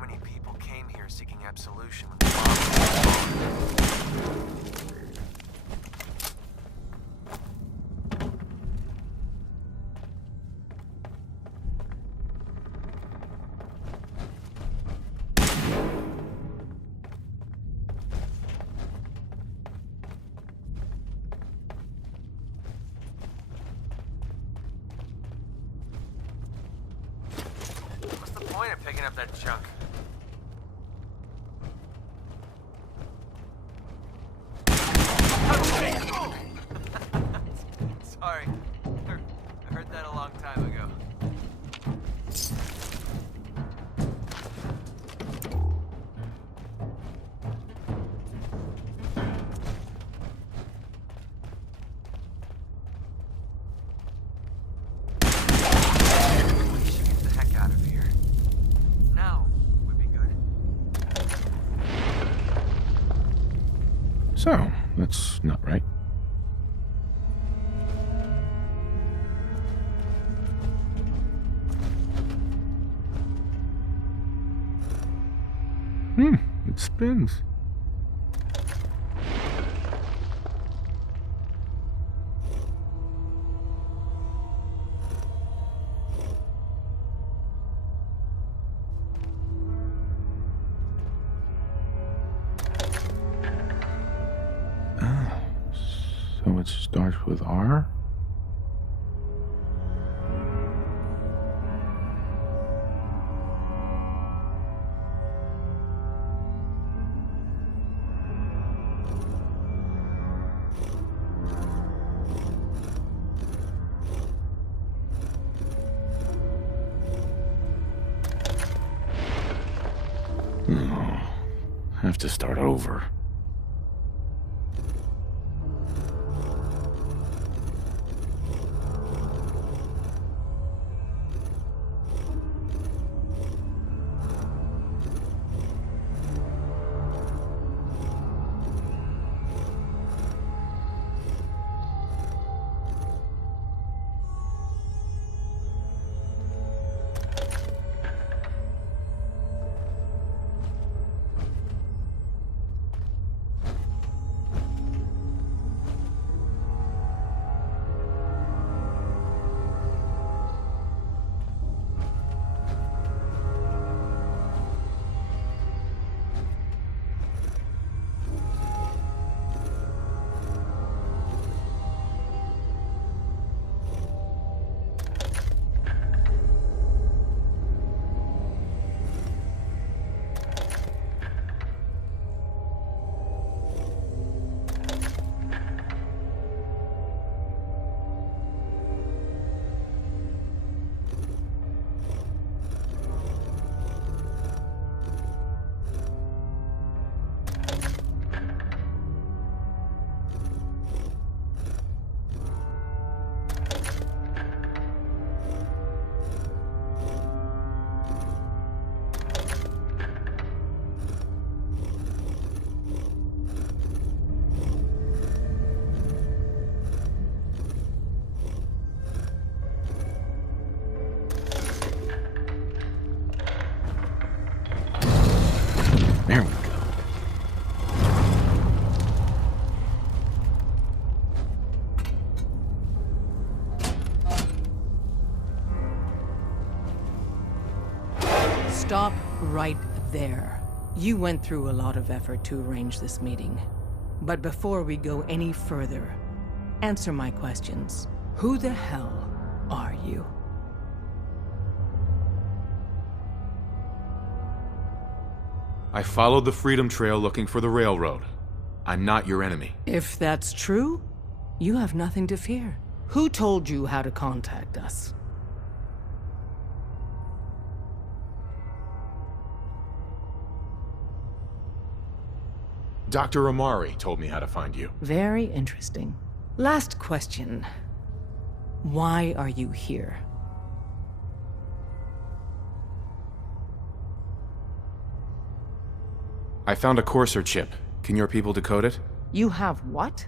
many people came here seeking absolution when the bomb What's the point of picking up that junk? Sorry. I heard that a long time ago. We should get the heck out of here. Now would be good. So, that's not right. It spins. So it starts with R? Have to start over. There we go. Stop right there. You went through a lot of effort to arrange this meeting. But before we go any further, answer my questions. Who the hell are you? I followed the Freedom Trail looking for the railroad. I'm not your enemy. If that's true, you have nothing to fear. Who told you how to contact us? Dr. Amari told me how to find you. Very interesting. Last question. Why are you here? I found a Courser chip. Can your people decode it? You have what?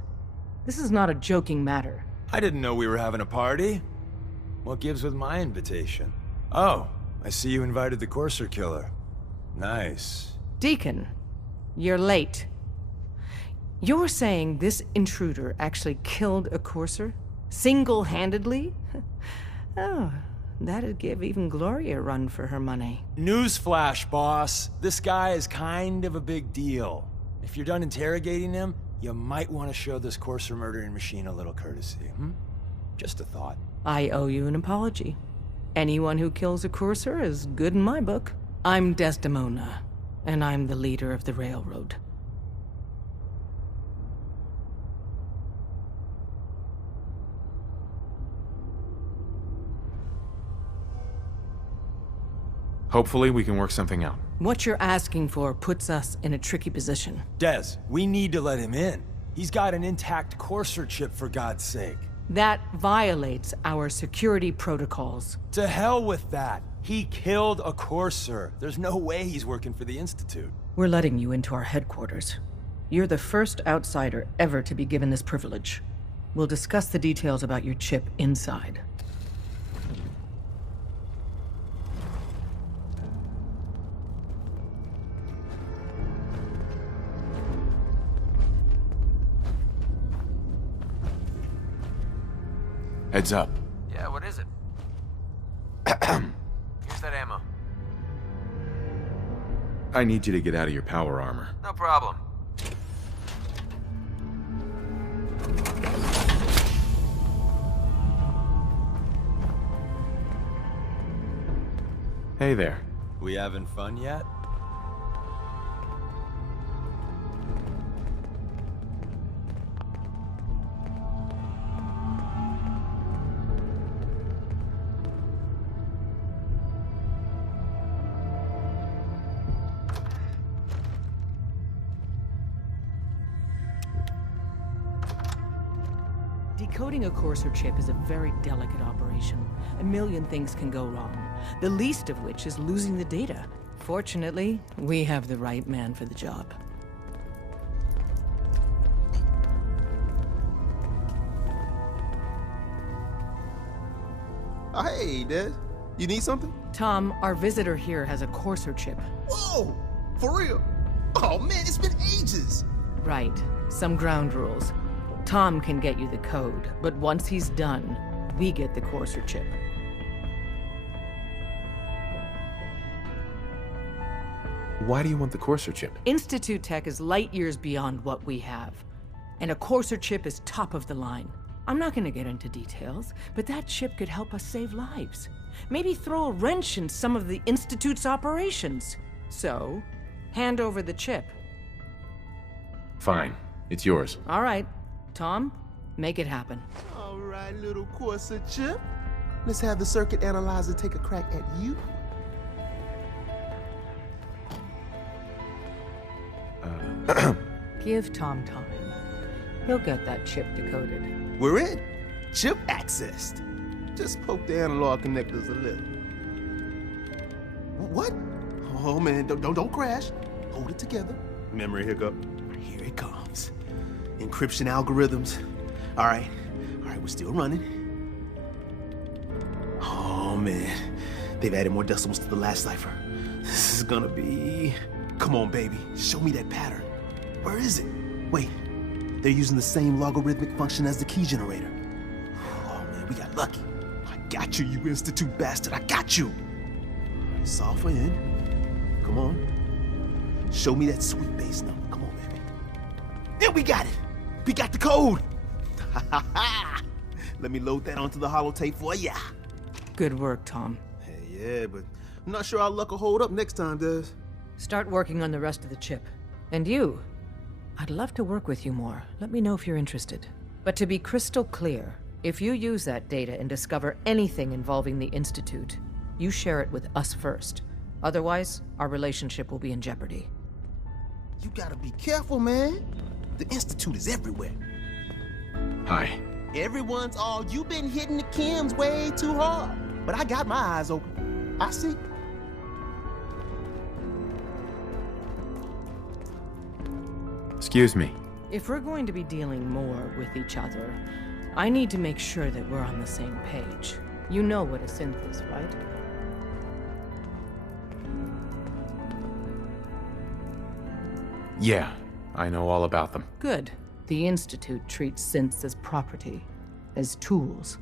This is not a joking matter. I didn't know we were having a party. What gives with my invitation? Oh, I see you invited the Courser killer. Nice. Deacon, you're late. You're saying this intruder actually killed a courser? Single-handedly? Oh, that'd give even Gloria a run for her money. Newsflash, boss. This guy is kind of a big deal. If you're done interrogating him, you might want to show this courser murdering machine a little courtesy, Just a thought. I owe you an apology. Anyone who kills a courser is good in my book. I'm Desdemona, and I'm the leader of the railroad. Hopefully, we can work something out. What you're asking for puts us in a tricky position. Des, we need to let him in. He's got an intact courser chip, for God's sake. That violates our security protocols. To hell with that. He killed a courser. There's no way he's working for the Institute. We're letting you into our headquarters. You're the first outsider ever to be given this privilege. We'll discuss the details about your chip inside. Heads up. Yeah, what is it? Here's that ammo. I need you to get out of your power armor. No problem. Hey there. We having fun yet? Decoding a courser chip is a very delicate operation. A million things can go wrong, the least of which is losing the data. Fortunately, we have the right man for the job. Oh, hey, Des. You need something? Tom, our visitor here has a courser chip. Whoa! For real? Oh, man, it's been ages! Right. Some ground rules. Tom can get you the code, but once he's done, we get the courser chip. Why do you want the courser chip? Institute tech is light years beyond what we have, and a courser chip is top of the line. I'm not gonna get into details, but that chip could help us save lives. Maybe throw a wrench in some of the Institute's operations. So, hand over the chip. Fine. It's yours. All right. Tom, make it happen. All right, little courser chip. Let's have the circuit analyzer take a crack at you. Give Tom time. He'll get that chip decoded. We're in. Chip accessed. Just poke the analog connectors a little. What? Oh, man, don't crash. Hold it together. Memory hiccup. Here it comes. Encryption algorithms. All right, we're still running. Oh, man. They've added more decimals to the last cipher. This is gonna be... Come on, baby. Show me that pattern. Where is it? Wait. They're using the same logarithmic function as the key generator. Oh, man, we got lucky. I got you, you Institute bastard. I got you. Solve for in. Come on. Show me that sweet base number. Come on, baby. Then we got it. We got the code. Let me load that onto the holotape for ya. Good work, Tom. Hey, yeah, but I'm not sure our luck will hold up next time, Des. Start working on the rest of the chip. And you, I'd love to work with you more. Let me know if you're interested. But to be crystal clear, if you use that data and discover anything involving the Institute, you share it with us first. Otherwise, our relationship will be in jeopardy. You gotta be careful, man. The Institute is everywhere. Hi. Everyone's all, you've been hitting the chems way too hard. But I got my eyes open. I see. Excuse me. If we're going to be dealing more with each other, I need to make sure that we're on the same page. You know what a synth is, right? Yeah, I know all about them. Good. The Institute treats synths as property, as tools.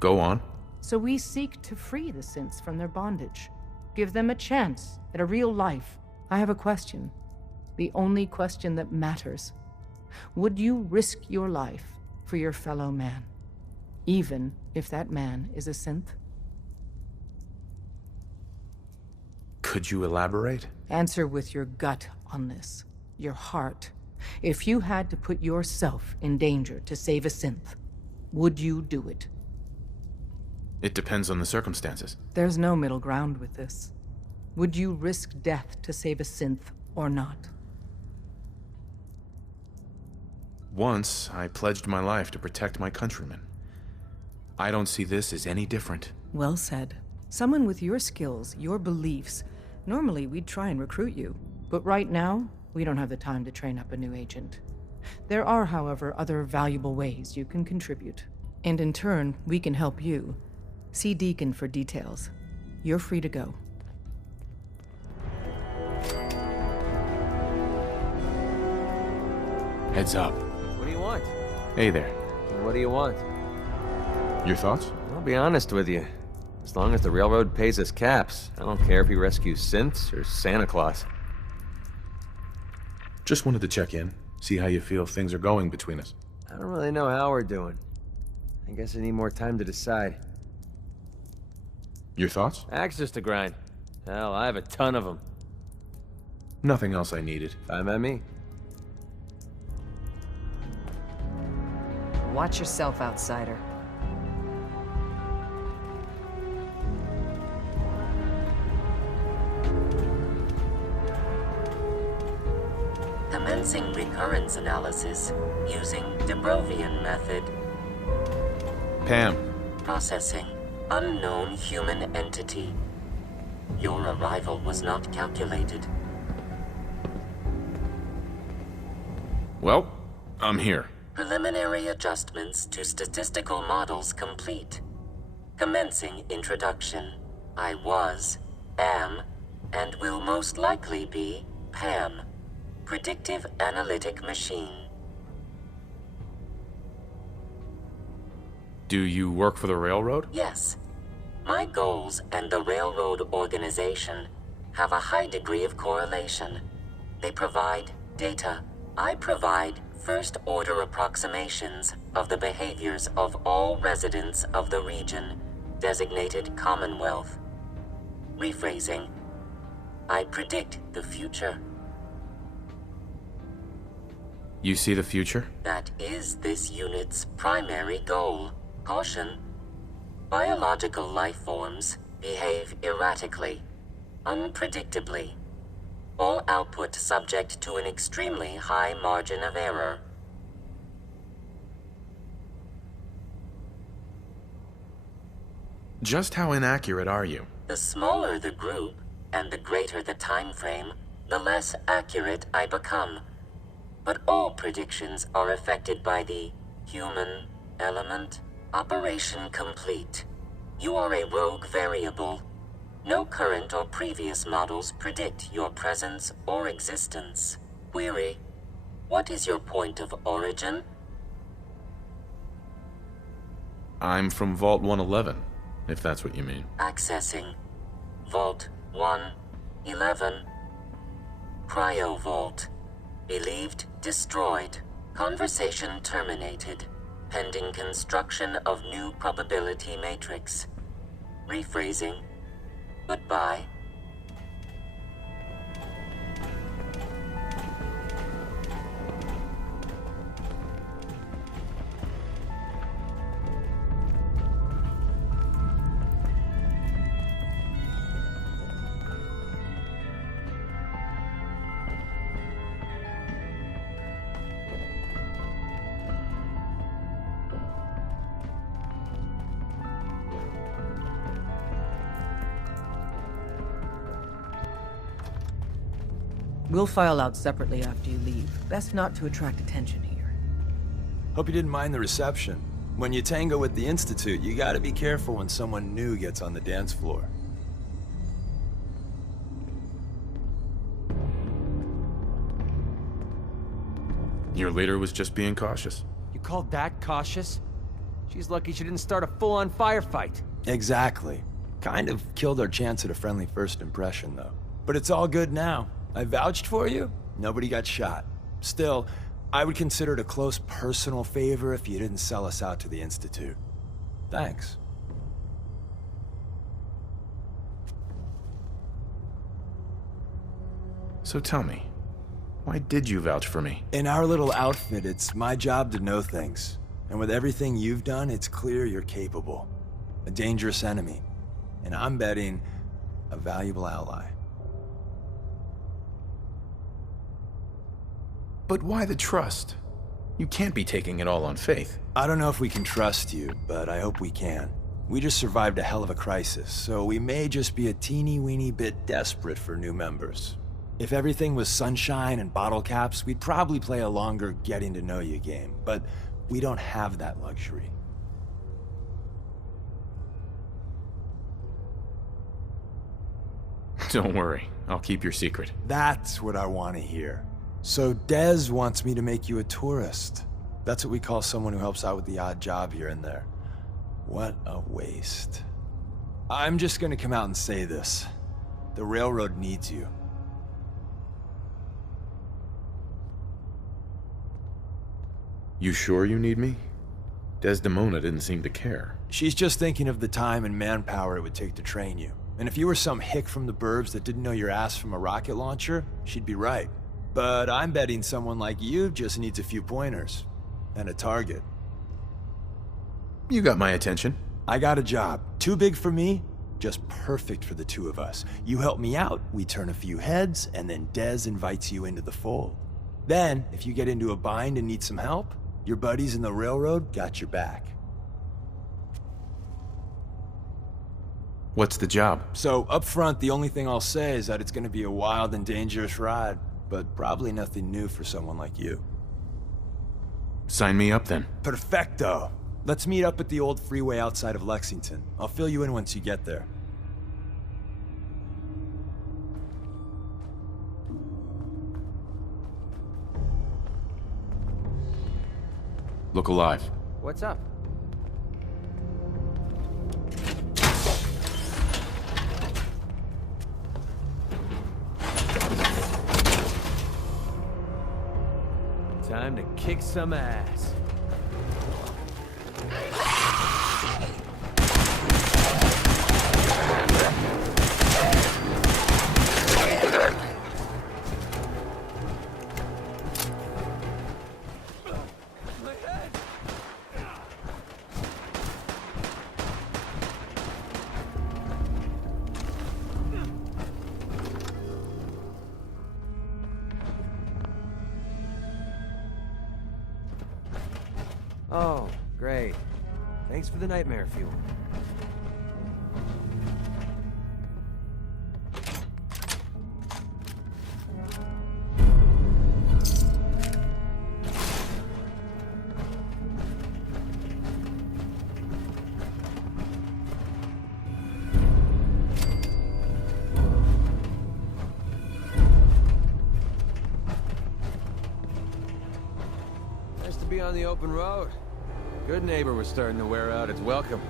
Go on. So we seek to free the synths from their bondage. Give them a chance at a real life. I have a question. The only question that matters. Would you risk your life for your fellow man? Even if that man is a synth? Could you elaborate? Answer with your gut on this. Your heart. If you had to put yourself in danger to save a synth, would you do it? It depends on the circumstances. There's no middle ground with this. Would you risk death to save a synth or not? Once, I pledged my life to protect my countrymen. I don't see this as any different. Well said. Someone with your skills, your beliefs, normally we'd try and recruit you. But right now, we don't have the time to train up a new agent. There are, however, other valuable ways you can contribute. And in turn, we can help you. See Deacon for details. You're free to go. Heads up. What do you want? Hey there. What do you want? Your thoughts? I'll be honest with you. As long as the railroad pays us caps, I don't care if he rescues synths or Santa Claus. Just wanted to check in, see how you feel things are going between us. I don't really know how we're doing. I guess I need more time to decide. Your thoughts? Access to grind. Hell, I have a ton of them. Nothing else I needed. Fine by me. Watch yourself, outsider. Commencing recurrence analysis using de Brovian method. Pam. Processing. Unknown human entity. Your arrival was not calculated. Well, I'm here. Preliminary adjustments to statistical models complete. Commencing introduction. I was, am, and will most likely be Pam. Predictive analytic machine. Do you work for the railroad? Yes. My goals and the railroad organization have a high degree of correlation. They provide data. I provide first-order approximations of the behaviors of all residents of the region designated Commonwealth. Rephrasing. I predict the future. You see the future? That is this unit's primary goal. Caution. Biological life forms behave erratically, unpredictably. All output subject to an extremely high margin of error. Just how inaccurate are you? The smaller the group, and the greater the time frame, the less accurate I become. But all predictions are affected by the human element. Operation complete. You are a rogue variable. No current or previous models predict your presence or existence. Query. What is your point of origin? I'm from Vault 111, if that's what you mean. Accessing. Vault 111. Cryo Vault. Believed destroyed. Conversation terminated. Pending construction of new probability matrix. Rephrasing. Goodbye. We'll file out separately after you leave. Best not to attract attention here. Hope you didn't mind the reception. When you tango with the Institute, you gotta be careful when someone new gets on the dance floor. Your leader was just being cautious. You call that cautious? She's lucky she didn't start a full-on firefight. Exactly. Kind of killed our chance at a friendly first impression, though. But it's all good now. I vouched for you. Nobody got shot. Still, I would consider it a close personal favor if you didn't sell us out to the Institute. Thanks. So tell me, why did you vouch for me? In our little outfit, it's my job to know things. And with everything you've done, it's clear you're capable. A dangerous enemy. And I'm betting a valuable ally. But why the trust? You can't be taking it all on faith. I don't know if we can trust you, but I hope we can. We just survived a hell of a crisis, so we may just be a teeny-weeny bit desperate for new members. If everything was sunshine and bottle caps, we'd probably play a longer getting-to-know-you game, but we don't have that luxury. Don't worry, I'll keep your secret. That's what I want to hear. So Dez wants me to make you a tourist. That's what we call someone who helps out with the odd job here and there. What a waste. I'm just gonna come out and say this. The railroad needs you. You sure you need me? Desdemona didn't seem to care. She's just thinking of the time and manpower it would take to train you. And if you were some hick from the burbs that didn't know your ass from a rocket launcher, she'd be right. But I'm betting someone like you just needs a few pointers. And a target. You got my attention. I got a job. Too big for me, just perfect for the two of us. You help me out, we turn a few heads, and then Dez invites you into the fold. Then, if you get into a bind and need some help, your buddies in the railroad got your back. What's the job? So, up front, the only thing I'll say is that it's gonna be a wild and dangerous ride, but probably nothing new for someone like you. Sign me up then. Perfecto! Let's meet up at the old freeway outside of Lexington. I'll fill you in once you get there. Look alive. What's up? Time to kick some ass. Oh, great. Thanks for the nightmare fuel. Nice to be on the open road. Good neighbor was starting to wear out its welcome.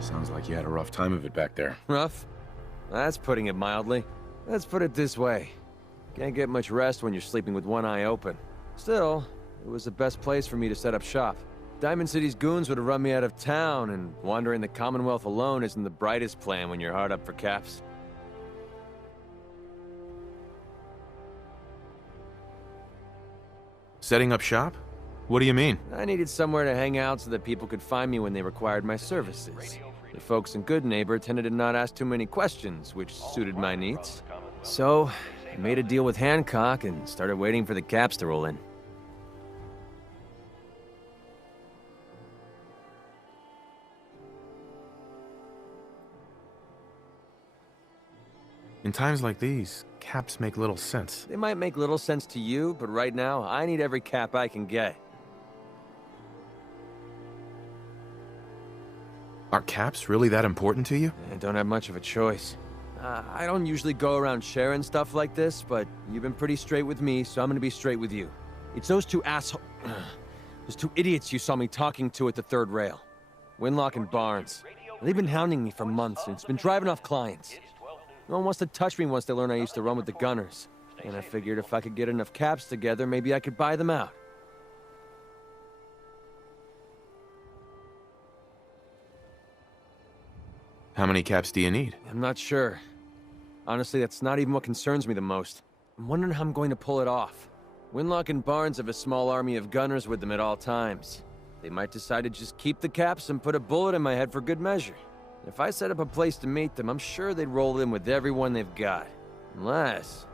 Sounds like you had a rough time of it back there. Rough? That's putting it mildly. Let's put it this way. Can't get much rest when you're sleeping with one eye open. Still, it was the best place for me to set up shop. Diamond City's goons would have run me out of town, and wandering the Commonwealth alone isn't the brightest plan when you're hard up for caps. Setting up shop? What do you mean? I needed somewhere to hang out so that people could find me when they required my services. The folks in Good Neighbor tended to not ask too many questions, which suited my needs. So, I made a deal with Hancock and started waiting for the caps to roll in. In times like these, caps make little sense. They might make little sense to you, but right now, I need every cap I can get. Are caps really that important to you? I don't have much of a choice. I don't usually go around sharing stuff like this, but you've been pretty straight with me, so I'm gonna be straight with you. It's those two those two idiots you saw me talking to at the third rail. Winlock and Barnes. They've been hounding me for months, and it's been driving off clients. No one wants to touch me once they learn I used to run with the Gunners. And I figured if I could get enough caps together, maybe I could buy them out. How many caps do you need? I'm not sure. Honestly, that's not even what concerns me the most. I'm wondering how I'm going to pull it off. Winlock and Barnes have a small army of gunners with them at all times. They might decide to just keep the caps and put a bullet in my head for good measure. If I set up a place to meet them, I'm sure they'd roll in with everyone they've got. Unless,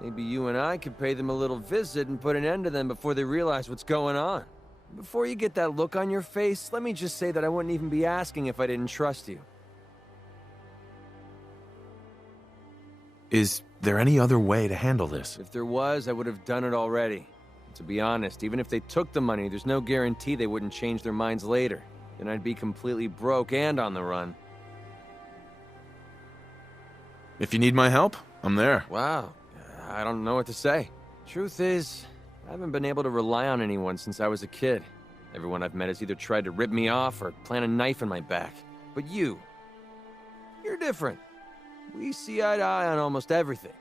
maybe you and I could pay them a little visit and put an end to them before they realize what's going on. Before you get that look on your face, let me just say that I wouldn't even be asking if I didn't trust you. Is there any other way to handle this? If there was, I would have done it already. To be honest, even if they took the money, there's no guarantee they wouldn't change their minds later. Then I'd be completely broke and on the run. If you need my help, I'm there. Wow, I don't know what to say. Truth is, I haven't been able to rely on anyone since I was a kid. Everyone I've met has either tried to rip me off or plant a knife in my back. But you're different. We see eye to eye on almost everything.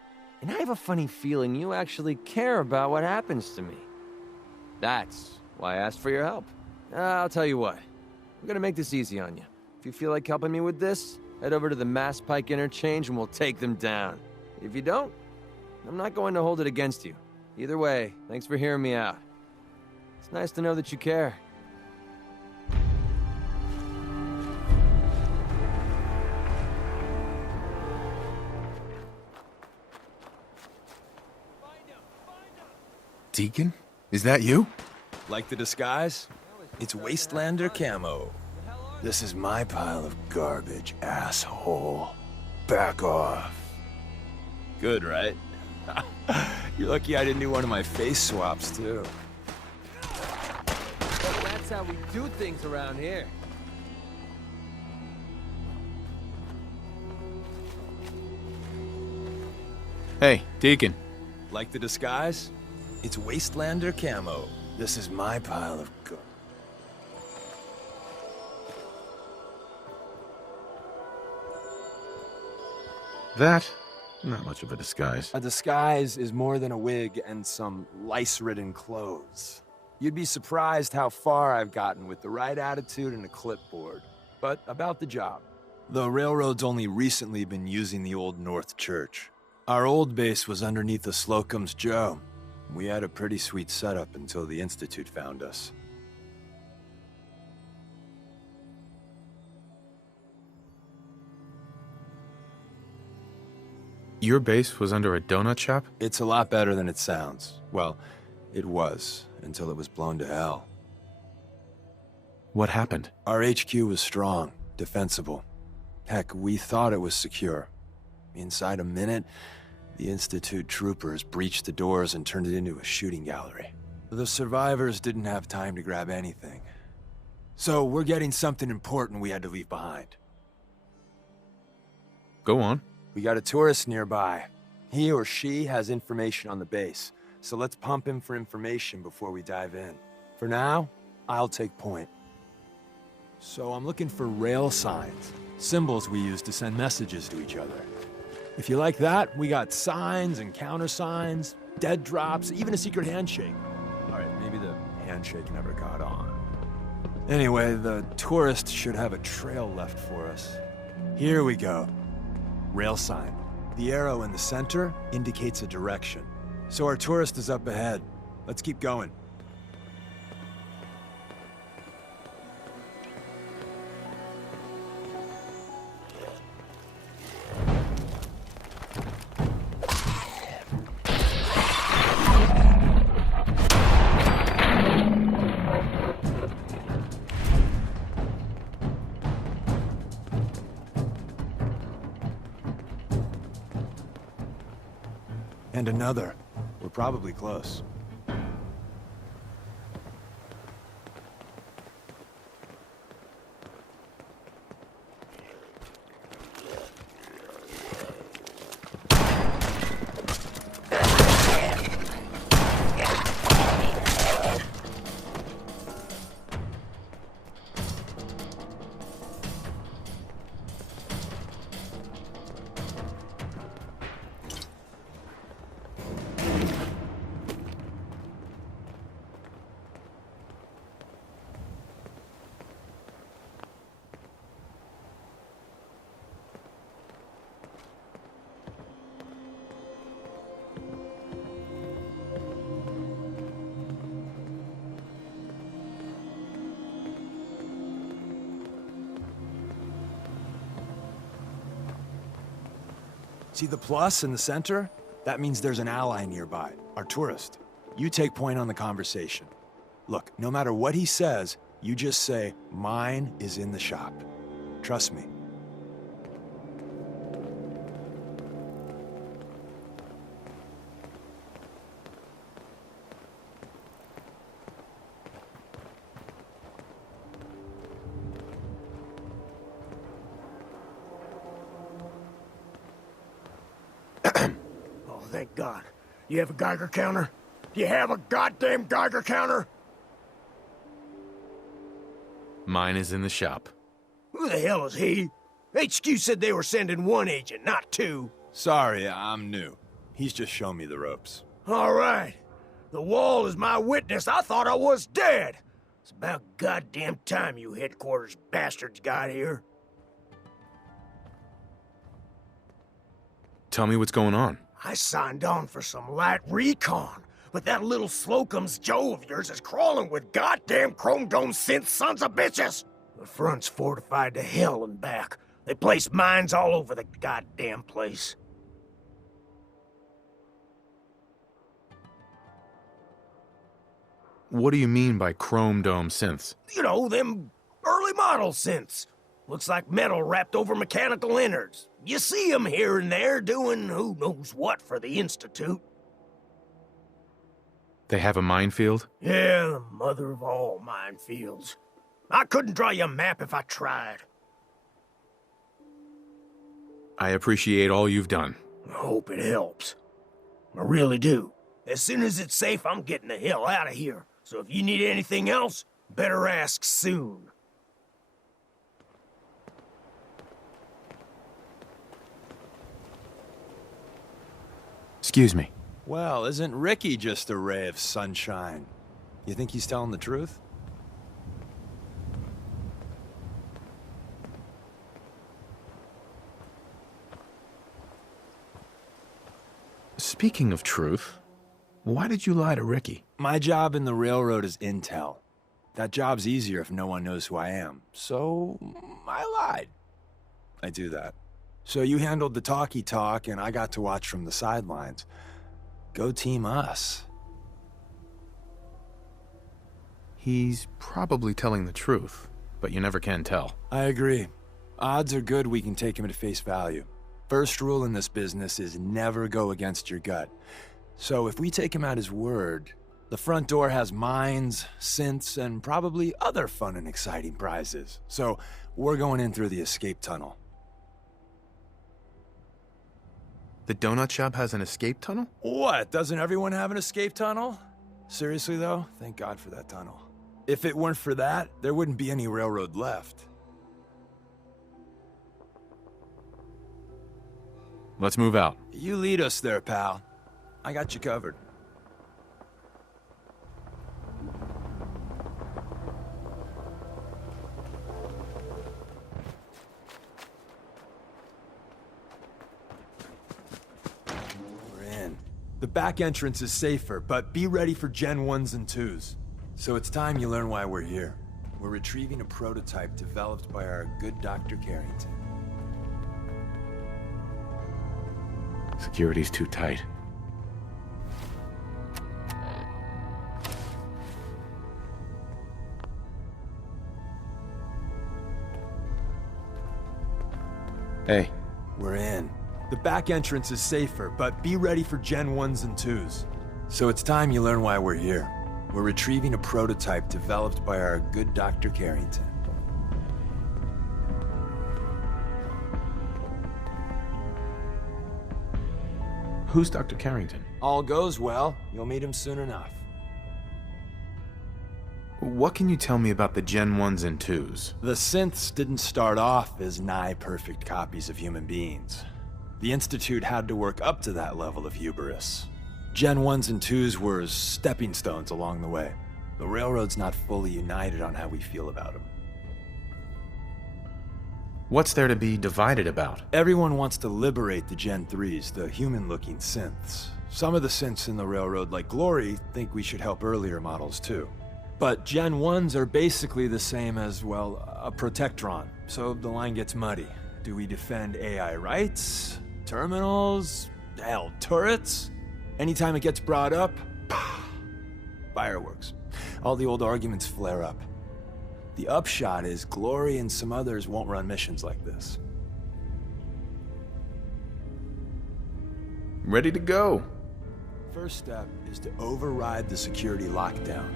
And I have a funny feeling you actually care about what happens to me. That's why I asked for your help. I'll tell you what. I'm gonna make this easy on you. If you feel like helping me with this, head over to the Mass Pike Interchange and we'll take them down. If you don't, I'm not going to hold it against you. Either way, thanks for hearing me out. It's nice to know that you care. Deacon? Is that you? Like the disguise? It's Wastelander camo. This is my pile of garbage, asshole. Back off. Good, right? You're lucky I didn't do one of my face swaps, too. That's how we do things around here. Hey, Deacon. Like the disguise? It's Wastelander camo. This is my pile of garbage. That? Not much of a disguise. A disguise is more than a wig and some lice-ridden clothes. You'd be surprised how far I've gotten with the right attitude and a clipboard. But about the job. The railroad's only recently been using the Old North Church. Our old base was underneath the Slocum's Joe. We had a pretty sweet setup until the Institute found us. Your base was under a donut shop? It's a lot better than it sounds. Well, it was, until it was blown to hell. What happened? Our HQ was strong, defensible. Heck, we thought it was secure. Inside a minute, the Institute troopers breached the doors and turned it into a shooting gallery. The survivors didn't have time to grab anything. So we're getting something important we had to leave behind. Go on. We got a tourist nearby. He or she has information on the base, so let's pump him for information before we dive in. For now, I'll take point. So I'm looking for rail signs, symbols we use to send messages to each other. If you like that, we got signs and countersigns, dead drops, even a secret handshake. All right, maybe the handshake never got on. Anyway, the tourist should have a trail left for us. Here we go. Rail sign. The arrow in the center indicates a direction. So our tourist is up ahead. Let's keep going. And another. We're probably close. See the plus in the center? That means there's an ally nearby, our tourist. You take point on the conversation. Look, no matter what he says, you just say, mine is in the shop. Trust me. Oh, thank God. You have a Geiger counter? You have a goddamn Geiger counter? Mine is in the shop. Who the hell is he? HQ said they were sending one agent, not two. Sorry, I'm new. He's just shown me the ropes. All right. The wall is my witness. I thought I was dead. It's about goddamn time you headquarters bastards got here. Tell me what's going on. I signed on for some light recon, but that little Slocum's Joe of yours is crawling with goddamn chrome dome synth sons of bitches. The front's fortified to hell and back. They placed mines all over the goddamn place. What do you mean by chrome dome synths? You know, them early model synths. Looks like metal wrapped over mechanical innards. You see them here and there doing who knows what for the Institute. They have a minefield? Yeah, the mother of all minefields. I couldn't draw you a map if I tried. I appreciate all you've done. I hope it helps. I really do. As soon as it's safe, I'm getting the hell out of here. So if you need anything else, better ask soon. Excuse me. Well, isn't Ricky just a ray of sunshine? You think he's telling the truth? Speaking of truth, why did you lie to Ricky? My job in the railroad is intel. That job's easier if no one knows who I am. So, I lied. I do that. So you handled the talky talk, and I got to watch from the sidelines. Go team us. He's probably telling the truth, but you never can tell. I agree. Odds are good we can take him at face value. First rule in this business is never go against your gut. So if we take him at his word, the front door has mines, synths, and probably other fun and exciting prizes. So we're going in through the escape tunnel. The donut shop has an escape tunnel? What? Doesn't everyone have an escape tunnel? Seriously, though, thank God for that tunnel. If it weren't for that, there wouldn't be any railroad left. Let's move out. You lead us there, pal. I got you covered. The back entrance is safer, but be ready for Gen 1s and 2s. So it's time you learn why we're here. We're retrieving a prototype developed by our good Dr. Carrington. Security's too tight. Hey. We're in. The back entrance is safer, but be ready for Gen 1s and 2s. So it's time you learn why we're here. We're retrieving a prototype developed by our good Dr. Carrington. Who's Dr. Carrington? All goes well, you'll meet him soon enough. What can you tell me about the Gen 1s and 2s? The synths didn't start off as nigh-perfect copies of human beings. The Institute had to work up to that level of hubris. Gen 1s and 2s were stepping stones along the way. The Railroad's not fully united on how we feel about them. What's there to be divided about? Everyone wants to liberate the Gen 3s, the human-looking synths. Some of the synths in the Railroad, like Glory, think we should help earlier models too. But Gen 1s are basically the same as, well, a Protectron, so the line gets muddy. Do we defend AI rights? Terminals, hell, turrets. Anytime it gets brought up, fireworks. All the old arguments flare up. The upshot is Glory and some others won't run missions like this. Ready to go. First step is to override the security lockdown.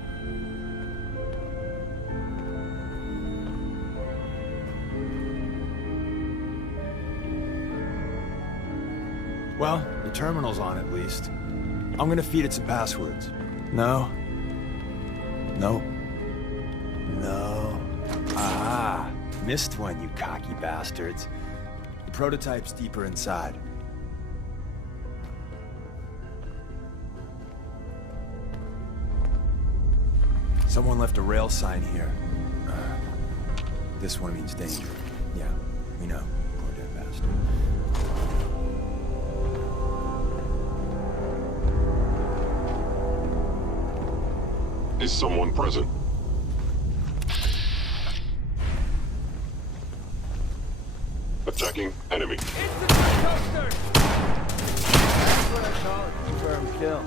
Well, the terminal's on at least. I'm gonna feed it some passwords. No. Nope. No. Ah, missed one, you cocky bastards. The prototype's deeper inside. Someone left a rail sign here. This one means danger. Yeah, we know. Poor dead bastard. Is someone present? Attacking enemy. Instant toaster! That's what I call it. Confirmed kill.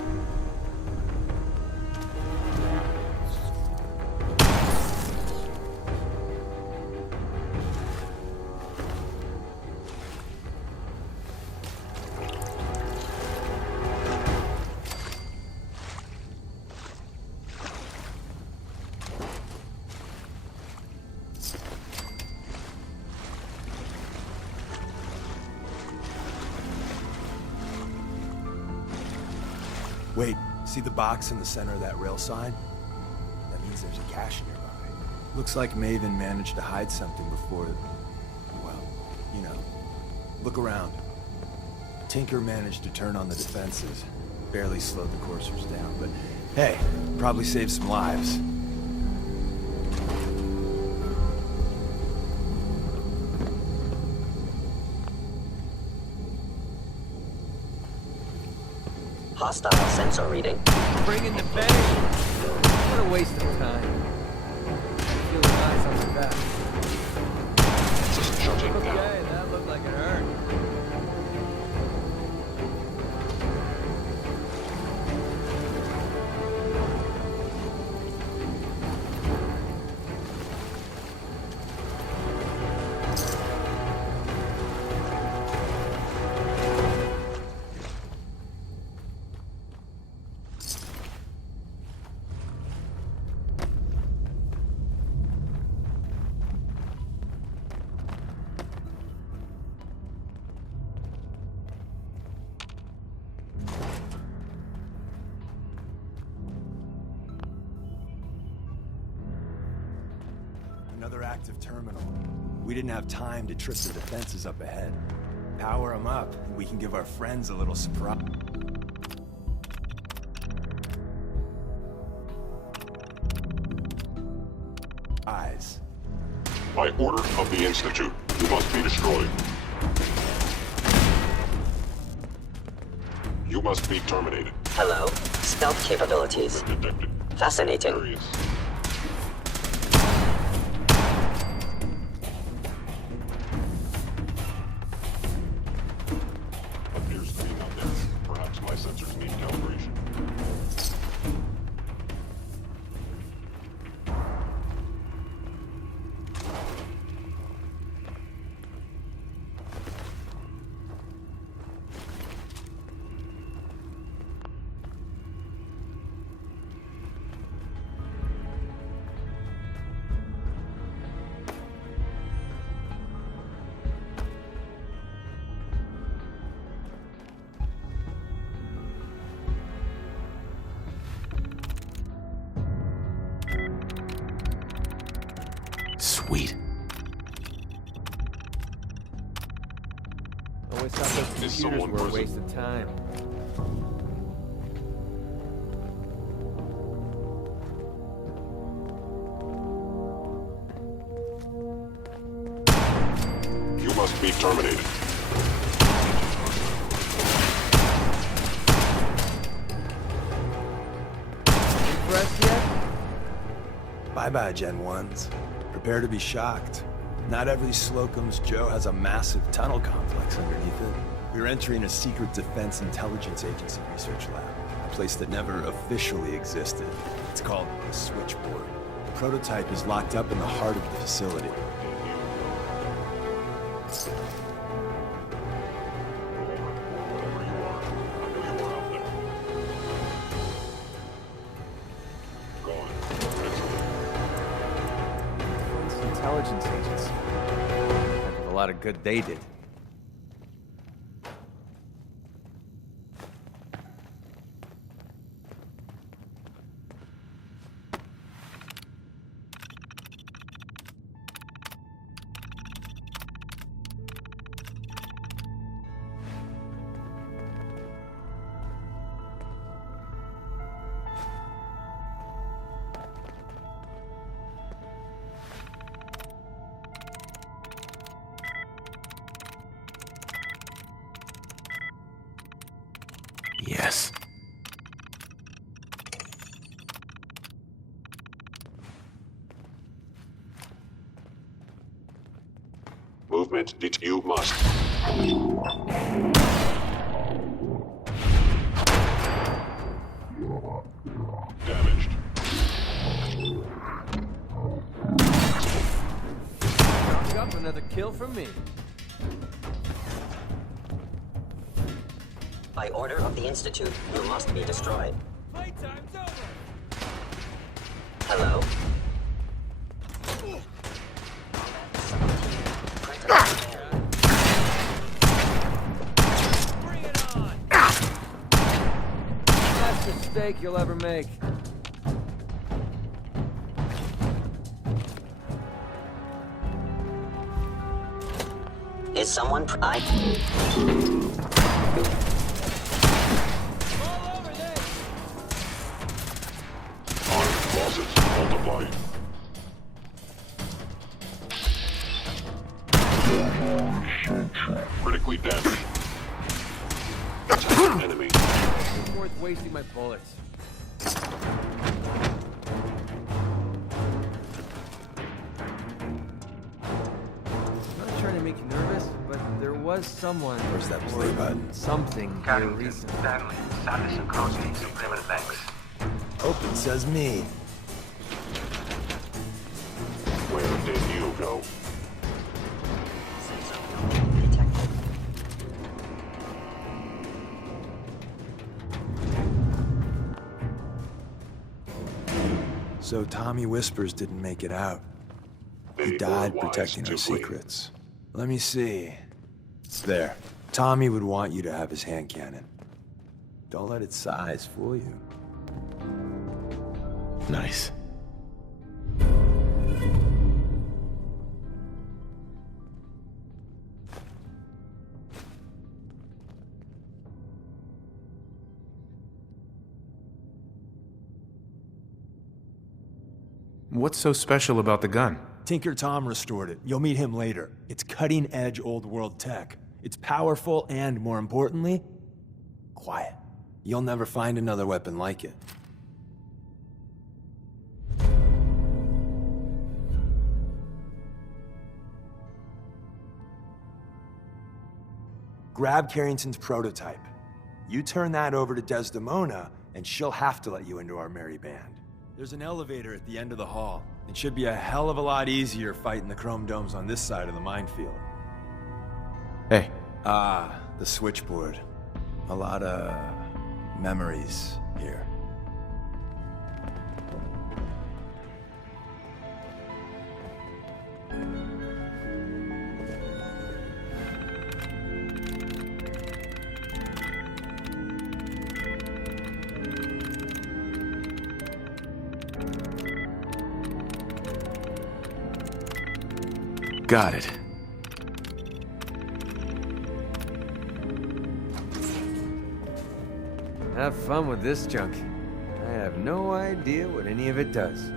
Wait, see the box in the center of that rail sign? That means there's a cache nearby. Looks like Maven managed to hide something before it... Well, you know. Look around. Tinker managed to turn on the defenses. Barely slowed the coursers down, but hey, probably saved some lives. Hostile sensor reading. Bring in the bang! What a waste of time. Feel the eyes on the back. Just shutting down. Okay, that looked like it hurt. Another active terminal. We didn't have time to trip the defenses up ahead. Power them up, and we can give our friends a little surprise. By order of the Institute, you must be destroyed. You must be terminated. Hello. Stealth capabilities. Detected. Fascinating. Curious. Appears to be not there. Perhaps my sensors need calibration. Sweet. Always thought those computers someone were a present? waste of time. You must be terminated. Impressed yet? Bye-bye, Gen 1s. Prepare to be shocked. Not every Slocum's Joe has a massive tunnel complex underneath it. We're entering a secret Defense Intelligence Agency research lab, a place that never officially existed. It's called the Switchboard. The prototype is locked up in the heart of the facility. Intelligence agency. Heck of a lot of good they did. Yes. Movement, you must. Damaged. Knock up another kill from me. By order of the Institute, you must be destroyed. Playtime's over. Hello? Bring it on. Best mistake you'll ever make. Is someone All over this. Armed losses multiply. Critically damaged. Attack an enemy. It's worth wasting my bullets. I'm not trying to make you nervous, but there was someone. Where's that or play button? Something here recently. Stanley, Sanderson closing subliminal banks. Open says me. Where did you go? detected. So Tommy Whispers didn't make it out. He They died were wise protecting to our flee. secrets. Let me see. There. Tommy would want you to have his hand cannon. Don't let its size fool you. Nice. What's so special about the gun? Tinker Tom restored it. You'll meet him later. It's cutting-edge old-world tech. It's powerful and, more importantly, quiet. You'll never find another weapon like it. Grab Carrington's prototype. You turn that over to Desdemona, and she'll have to let you into our merry band. There's an elevator at the end of the hall. It should be a hell of a lot easier fighting the chrome domes on this side of the minefield. Hey, Ah, the switchboard. A lot of memories here. got it. Have fun with this junk. I have no idea what any of it does.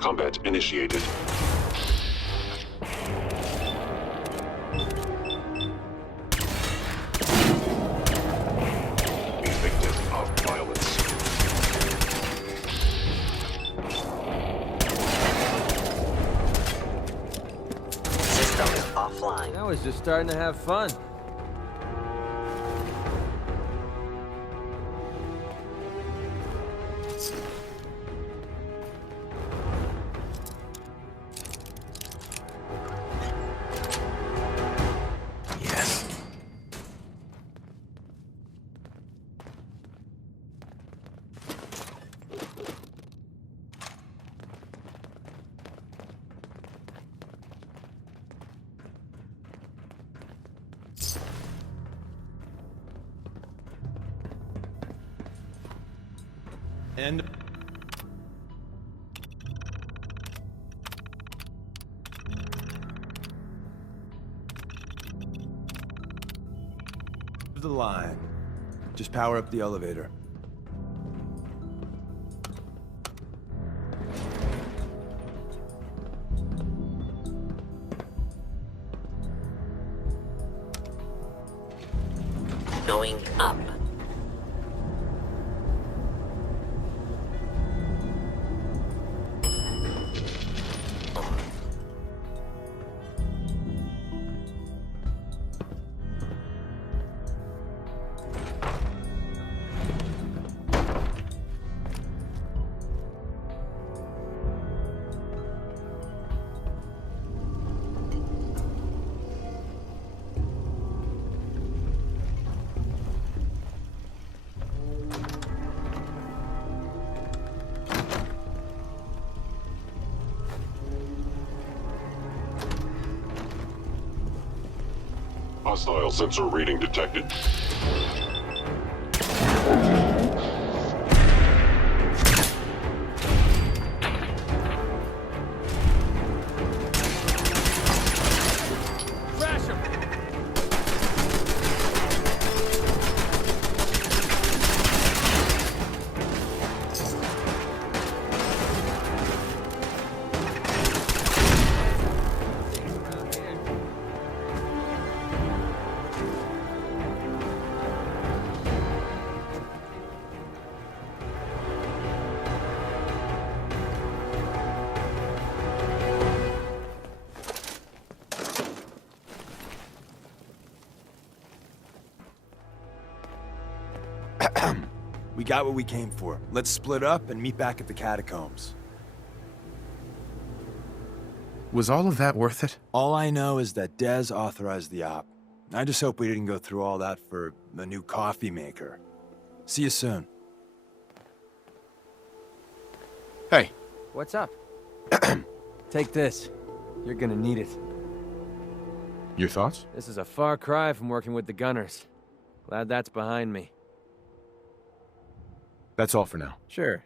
Combat initiated. A victim of violence. Systems offline. I was just starting to have fun. End of the line. Just power up the elevator. Going up. Hostile sensor reading detected. Crash him! We got what we came for. Let's split up and meet back at the catacombs. Was all of that worth it? All I know is that Dez authorized the op. I just hope we didn't go through all that for a new coffee maker. See you soon. Hey. What's up? Take this. You're gonna need it. Your thoughts? This is a far cry from working with the gunners. Glad that's behind me. That's all for now. Sure.